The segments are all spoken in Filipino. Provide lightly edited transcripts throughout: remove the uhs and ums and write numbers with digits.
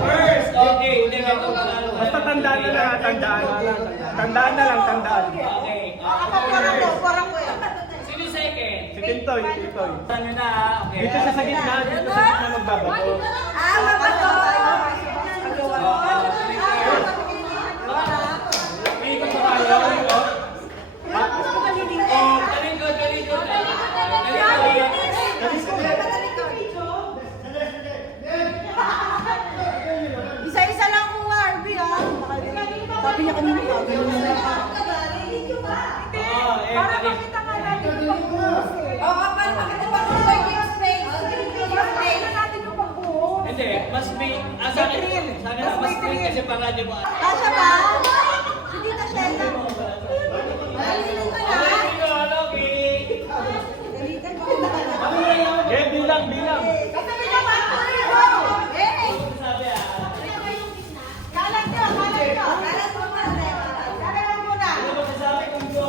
First, okay. Hindi ka ito panalo. Basta tandaan na lang, tandaan. Tandaan na lang, tandaan. Okay. Parang ko yan. Sino yung second? Si Tintoy, Tintoy. Ano na, okay. Dito sa gitna, dito sa gitna magbabato. Mabato! Isa-isa lang kung Harvey, ha? Sabi niya kanina, ganun na. Para makita nga natin yung pagbuhos, eh. Oo, para makita pa kung may yung space. Makita natin yung pagbuhos. Hindi, mas may... Sa akin na mas may kasi para di mo... Kasha ba? Hindi na siya na. Malalinan ka na. Dalitan mo na. Eh, bilang, bilang. Kasabi na ba? Eh! Kalat nyo, kalat nyo. Kalat mo muna. Kalat mo muna. Ano ba sasabi kong go?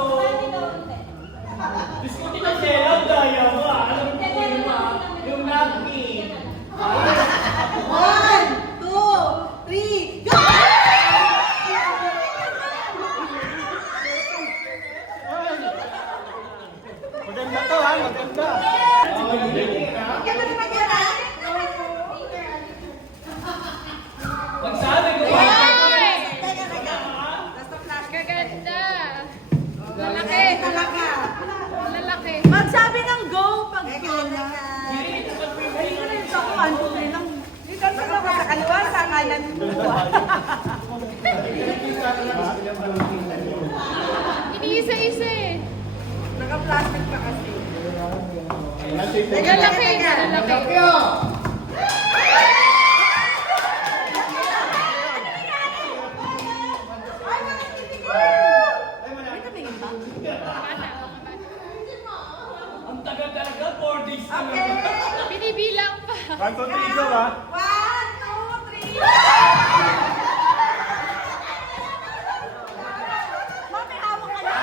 Diskuti na sila, daya mo ah. Alam mo kung yung napkin. 1, 2, 3, go! Maganda to ha, maganda. Maganda naman yan, ha? Magsabi ko. Teka, teka. Basta flash. Gaganda. Lalaki. Talaga. Lalaki. Magsabi ng go pag kailan. Ako, 1, 2, 3 lang. Dito sa kaliwa, sa kanan. Iniisa-isa eh. Naka-plastic pa kasi. Lalaki. Lalaki. Ang tagal talaga, 4 days na Okay. Binibilang pa. 1, 2, 3, go ha. 1, 2, 3. Mami, hawak ka na.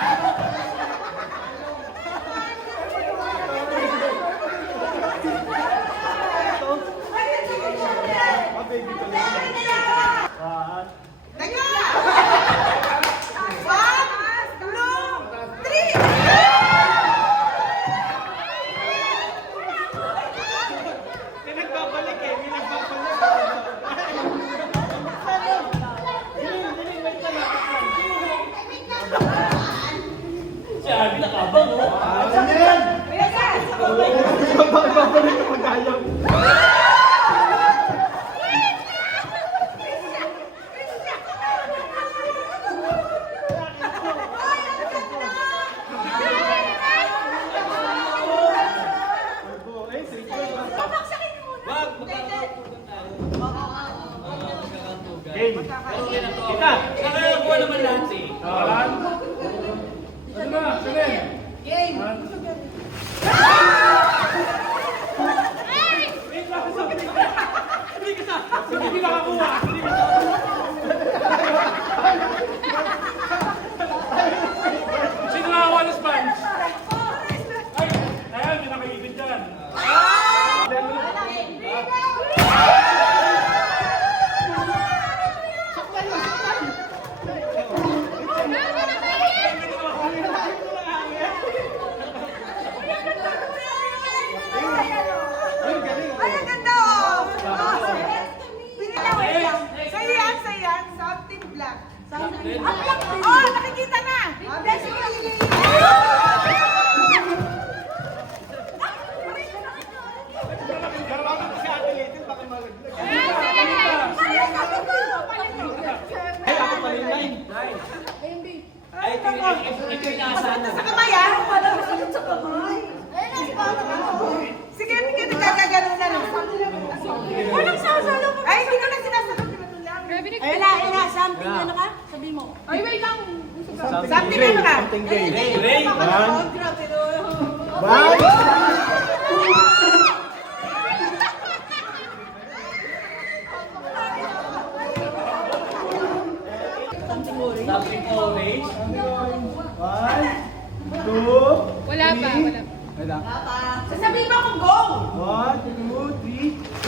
Okay, dito lang. One. Teka! 1, 2, 3. May nagbabalik eh, may nagbabalik. Diling, diling, may talakot lang. Si Arby nakabang oh. Ano yan? Babalik ka mag-ayaw. Wag, magkakapugan tayo. Magkakapugan. Game. Pero ginagawa. Kita. Nakakakuha naman lahat eh. One. Ano ba? Sabihin. Game. Hindi kita. Hindi nakakuha. Hindi kita. Sino nakakuha ng sponge? Ay, ayan, hindi nakaibig dyan. Ay, ang ganda oh! Pinilawin lang. Sa'yo yan, sa'yo yan. Something black. Something black. Oh, nakikita na! Sige. Garawakan ko si Ate Little, baka malaglag. Ay, ako pa rin, nine. Ay, ito yung naasahan na. Sa kamay ah? Wala masakit sa kamay. Sige, hindi ka nagkakagano na rin. Walang sasalo mo. Ay, hindi ko na sinasalo. Grabe na. Ayun na, something ano ka? Sabi mo. Ay, wait lang. Something ano ka? Something gay. Ray. One. Grabe no. One. Something orange. One. Two. Wala pa. Wala pa. Wait lang. Sasabihin mo kung go. 1, 2, 3.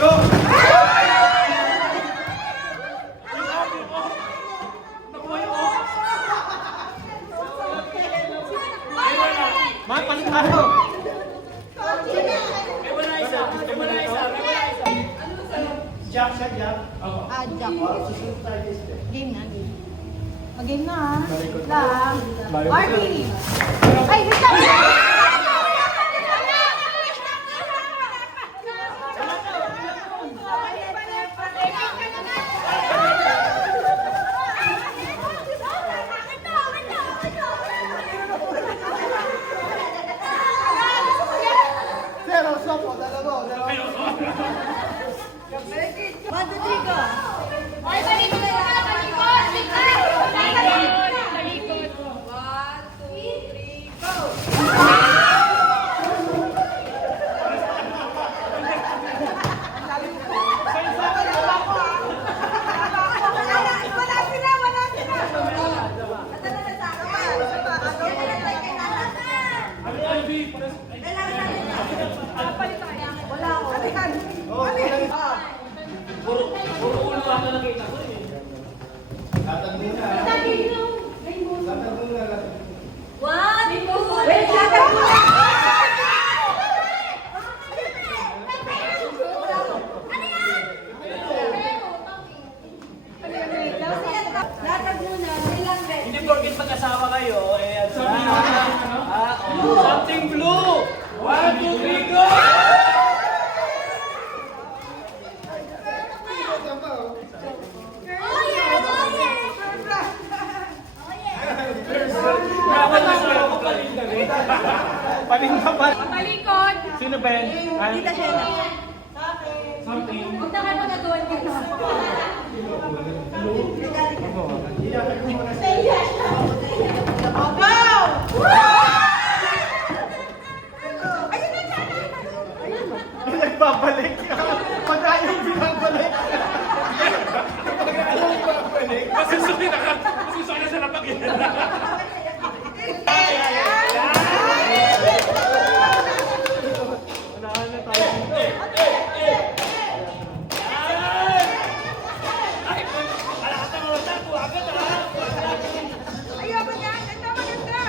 Ako. Ah, Jack. Game na, game. Game na ha. Lang. Arby. Ay, wait lang. One, two, three, go. Oy, talikod ka na, talikod! Talikod! Talikod! One, two, three, go. Wala sila. Ano Ivy? Wala ako. Puro ulo ang nakita ko eh. One, two, wait, latag mo na! Latag muna, ilang bet? Hindi porket mag-asawa kayo, eh, Sabi na something blue! 1, 2, 3, go! Dapat na sila ako palinda rin. Palinda pa. Talikod! Sino ba yan? Kita siya na. something. Huwag na kayo magagawan guys. Go! Ayun na siya na! Nagbabalik. Pag ayaw binabalik. Masusuki na ka. Masusuki na sa lapag. Ayoko niya! Ganda, maganda!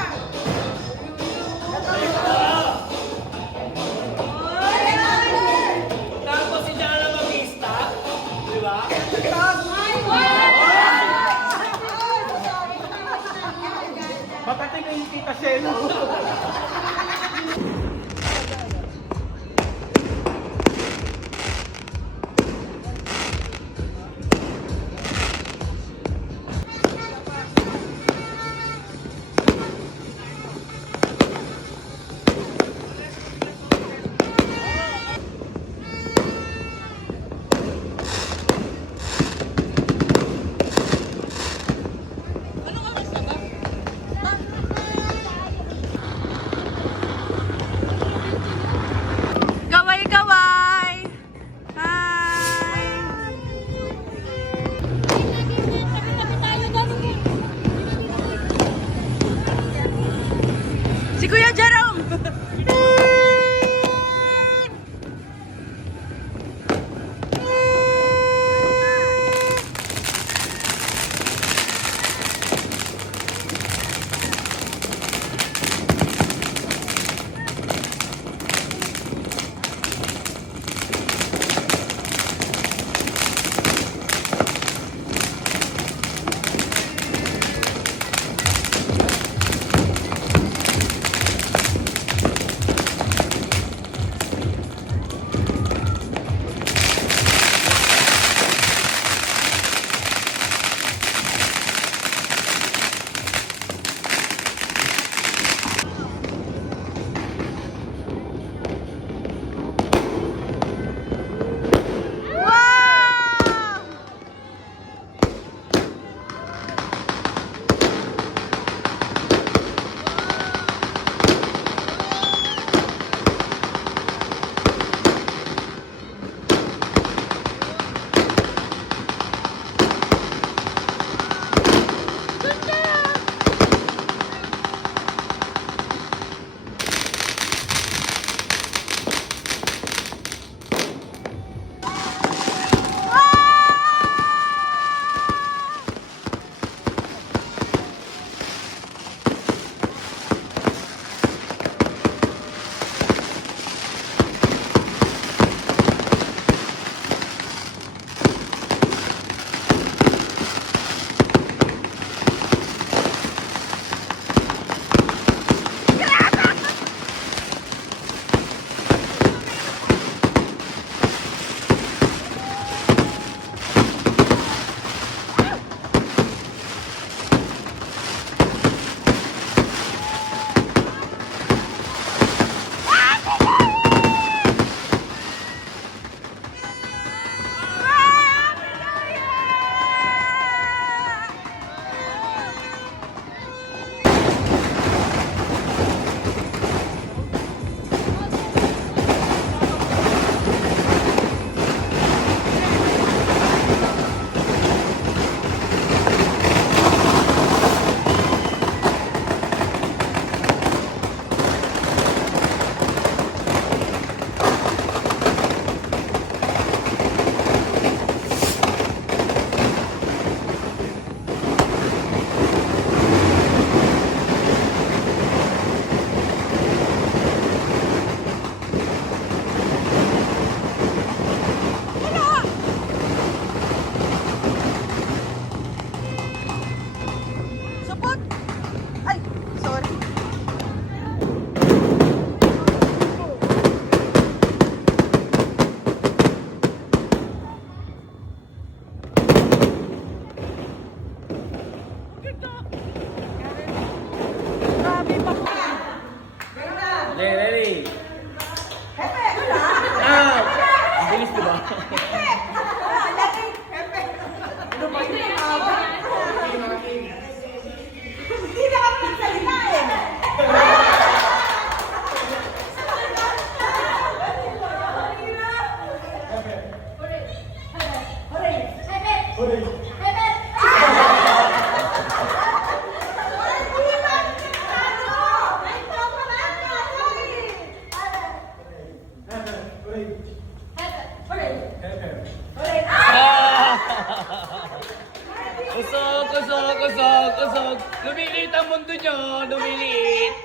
Usog. Lumiliit ang mundo nyo. Lumiliit.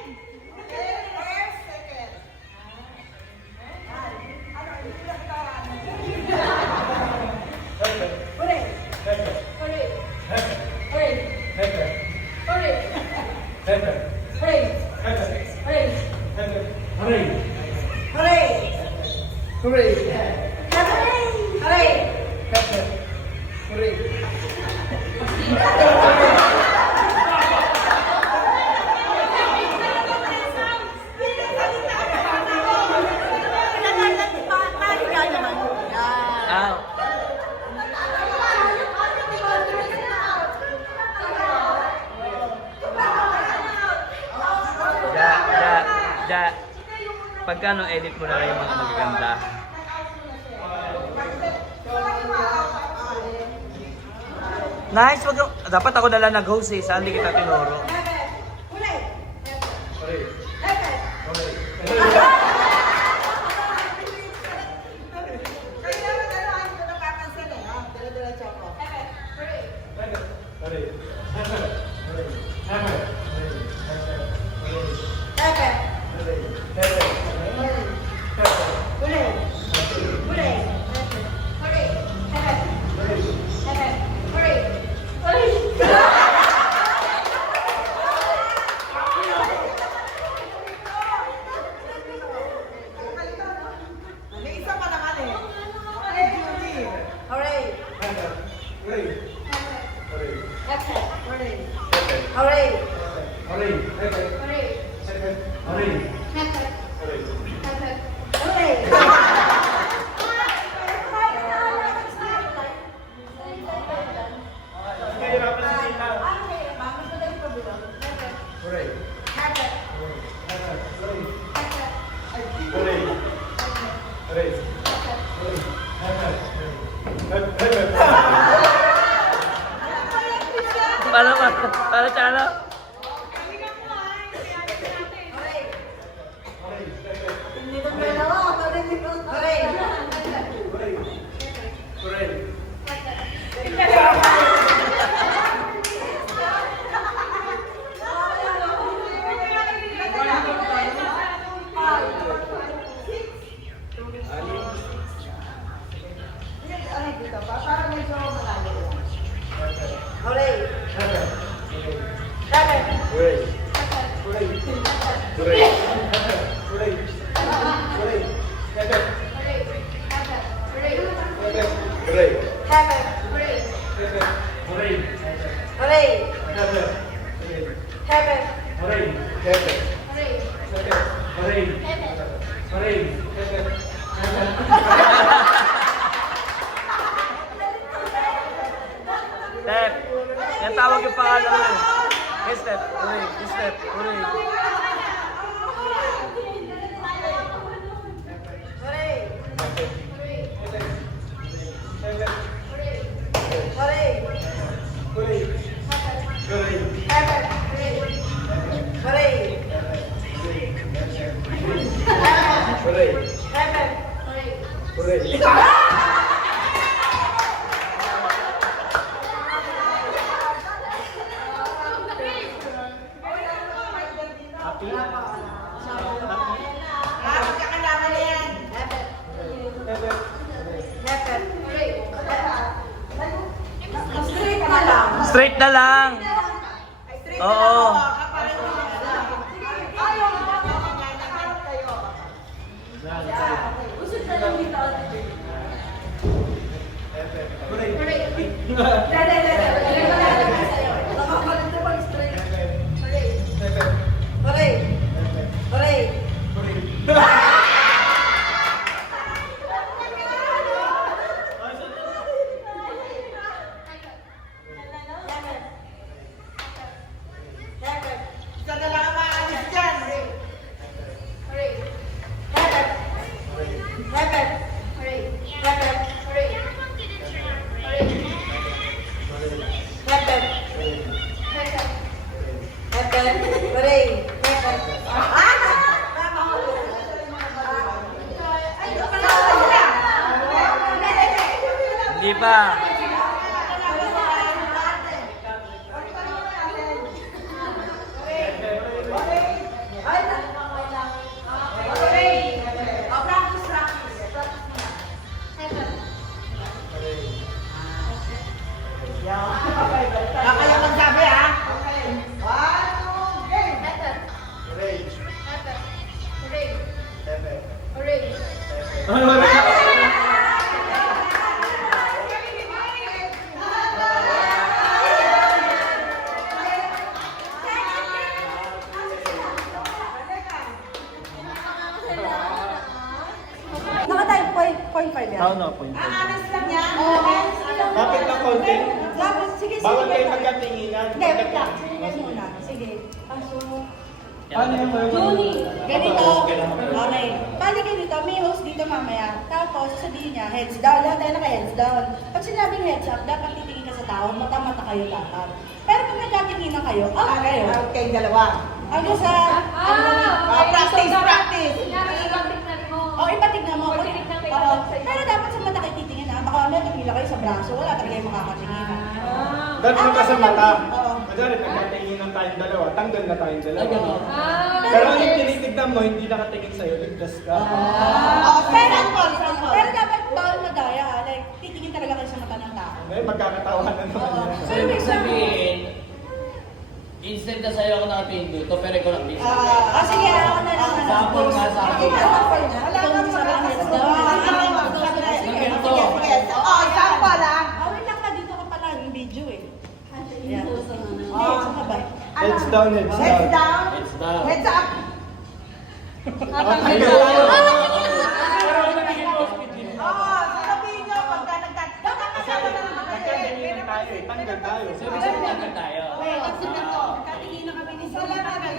Pagkano edit mo na lang yung mga magaganda? Nice! Dapat ako na lang nag-host eh. Saan di kita tinuro? Para channel. Step. Yan tawag yung pangalan mo. Hey, Step. Hooray. Step. Hooray. Straight na lang. Oo. Hindi pa. Ay, wala ka. Nakatayo, 0.5 yan. Tao na po yun. Anas lang yan. Lapit na konti. Dapat, sige, sige. Bawal kayo magkatinginan. Hindi, wait lang. Sige muna. Sige. Paano yung Junie, ganito. Okay. Bali ganito, may host dito mamaya. Tapos, sasabihin niya, heads down. Lahat tayo naka-heads down. Pag sinabing heads up, dapat titingin ka sa tao, mata-mata kayo dapat. Pero kung nagkatinginan kayo, out kayo. Out kayong dalawa. Hanggang sa... Practice, practice. Tingnan mo. O, ipatignan mo. Pag tinignan kayo Oo. sa Pero dapat sa mata kayo titingin ha. Baka may pipila kayo sa braso, wala talaga yung makakatingin. Dapat ka sa mata. Oo. Kunyari, nagkatinginan tayong dalawa, tanggal na tayong dalawa. Ah, Pero yung tinitignan mo, hindi nakatingin sa'yo, ligtas ka. Pero dapat bawal madaya ha. Like, titingin talaga kayo sa mata ng tao. Ngayon, magkakatawahan na naman Oo. yan. So, ibig sabihin, instead na sa'yo ako nakatingin dito, pero ikaw lang busy. Sige, ako na lang. Sample nga, sample. Wala kang heads down. Ganito. Oh, sample lang. Wait lang ka, dito ka pala yung video eh. Yan. Hindi, saka ba? Heads down, heads Heads down. down. It's down. Heads up. Tanggal tayo. Pero ang nagiging hospital. Oh, sasabihin nyo pagka dapat kasama na naman kayo. Nagkatinginan tayo eh, tanggal tayo. So, ibig sabihin agad tayo. Katingin na kami ni Wala na kayo.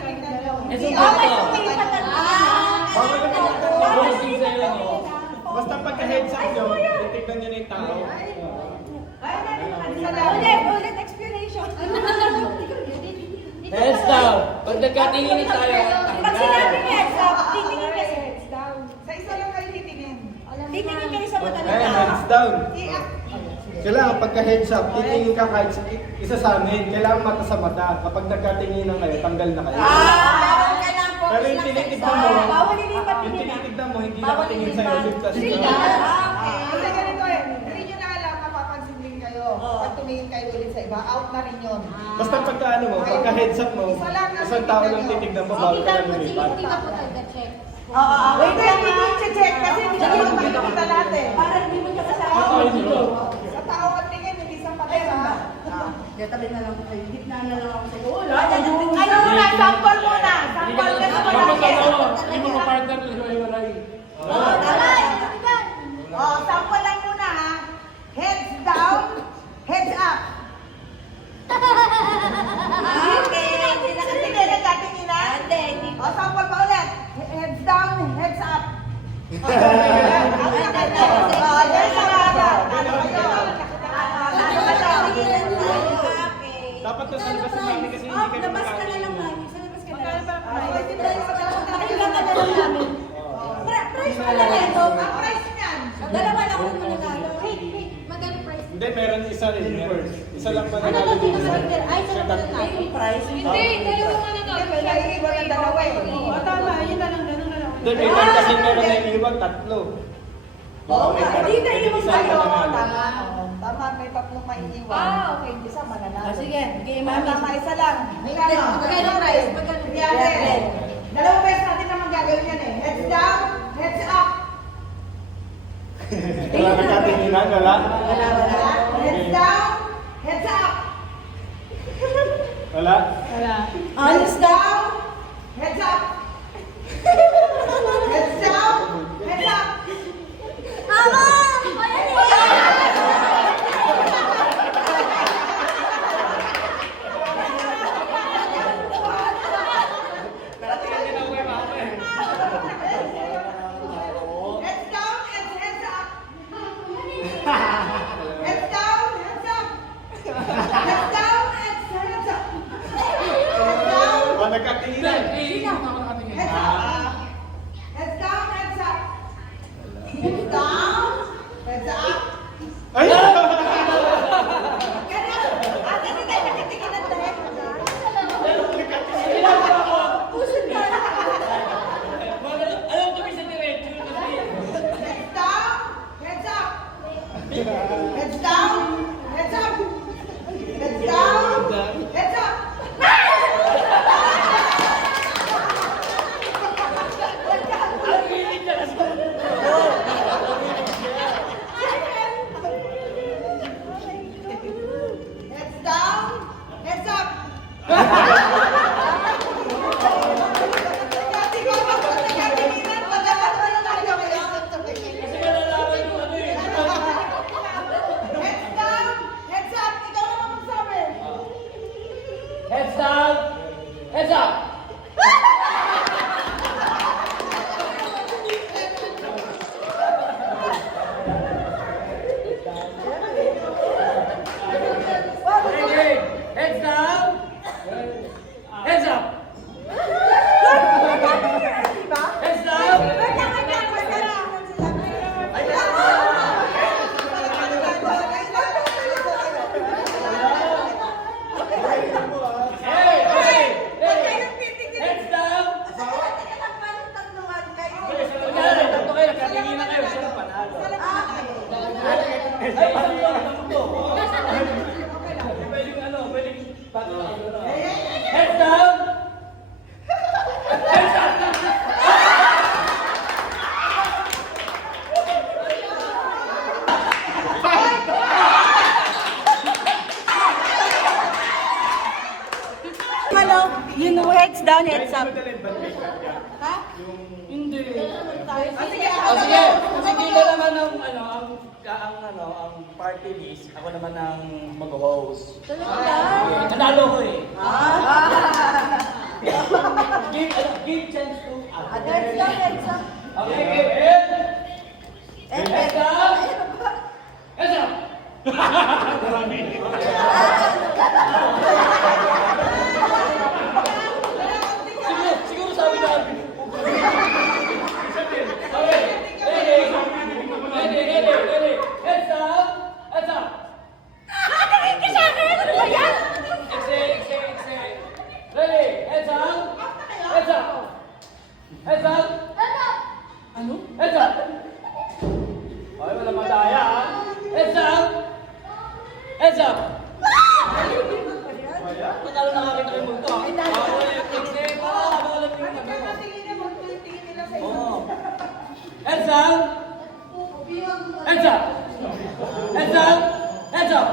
Eh, so, ganito. Bawal ka Bossing sa'yo, no? Basta pagka-heads up nyo, titignan nyo na yung tao. Ulit, explanation. Heads down. Pag nagkatingin tayo, Pag sinabi heads up, titingin kayo sa heads down. Sa isa lang kayo titingin. Titingin kayo sa mata ng Ayan, tao. heads down. I-up. Kailangan pagka-heads up, titingin ka kahit isa sa amin. Kailangan mata sa mata. Kapag nagkatinginan kayo, tanggal na kayo. Pero yung tinitignan mo, Bawal ilipat yung din tinitignan mo, hindi nakatingin sa'yo, ligtas Sige. ka. Kasi ganito eh, hindi nyo na alam, mapapansin din kayo. Pag tumingin kayo ulit sa iba, out na rin yun. Basta pagka ano mo, pagka heads up mo, isang tao lang titignan mo, bawal ka lang lumipat. Wait lang, i-check kasi hindi ko lang makikita natin. Para hindi mo kasama. Ako dito. Sa tao at tingin, hindi sa patay ha. Tabi na lang kayo. Gitna na lang ako sa ulo. Ano muna, sample muna. Sample ka sa Dapat malaki. ano, yung mga partner na hiwa-hiwalay. Oh, sample lang muna ha. Heads down, heads up. Hindi nagkatinginan? Hindi. Oh, sample pa ulit. Heads down, heads up. Oh, there's a Dapat nasa labas na namin kasi hindi kayo Labas ka na lang makakatingin. namin. Sa labas ka na lang. Pakinggan ka na lang namin. Price pala na ito. Ang price niyan. Dalawa lang kung mananalo. magkano price? Hindi, meron isa rin. Isa lang pa Ano nanalo to? dito. Ay, sa yung price. Hindi, dalawa nga na Hindi, may naiiwan ng dalawa eh. Tama, yun na lang, gano'n na lang. Hindi, meron kasi meron na iiwan, tatlo. Oo, may tatlo. hindi na iiwan Isa Ay, lang oo, nanalo. tama. Tama, may tatlong maiiwan. Okay. Isa mananalo. Sige, game Tama, mami. isa lang. Magkano? Magkano price? Magkano price? Yan. Dalawang beses natin naman gagawin yan eh. Heads down, heads up. Wala nagkatinginan, wala? Wala. Heads down, heads up. Wala? Heads down, heads up. Heads down, heads up. Heads down, heads up. Heads down, heads up. Heads down, heads up. Heads down. Wala nagkatinginan. Hindi, hindi ako nakatingin. down, heads up. Ha? Hindi. Sige, Sige, sige ka naman ang party list. Ako naman ang mag-host. Sige, nanalo ko eh. Give chance to others. Heads up. Okay, and Heads Heads up! Siguro sabi na. Okay, ready. Heads up! Heads up! Exhale. Ready, heads up! Heads up! Heads up! Ano? Heads up! Ay, wala madaya ha? Heads up! Heads up! Matalo nakakita kayo multo ha? Okay, para alam yung ano. Tingin niya, magtuloy-tingin nila sa iyo. Oo. Heads up! Heads up! Heads up! Heads up!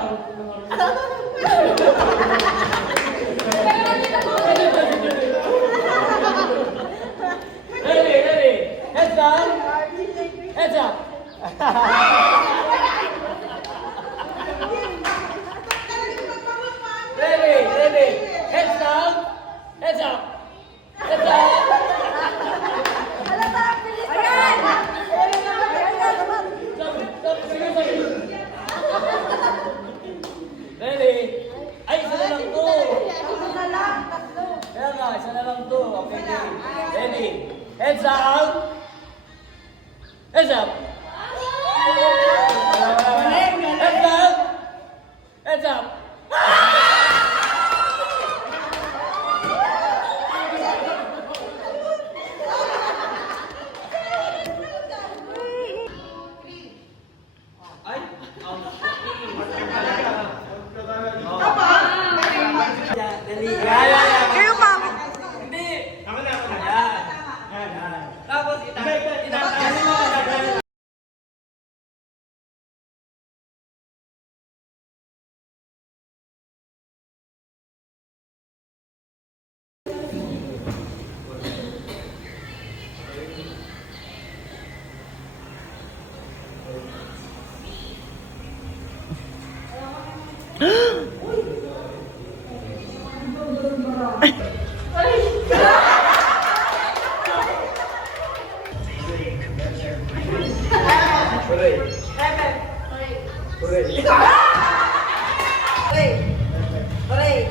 Ready. Heads up! Heads up! Ready. Heads down. Heads up. Heads up. Ready. Ay, isa na lang to. Kaya nga, isa na lang to. Okay. Ready. Heads down. Heads up. Heads up. Heads up. Ay, dali. Kayo, ma'am. Hindi. Yan. Tapos itatalo mo. Hooray!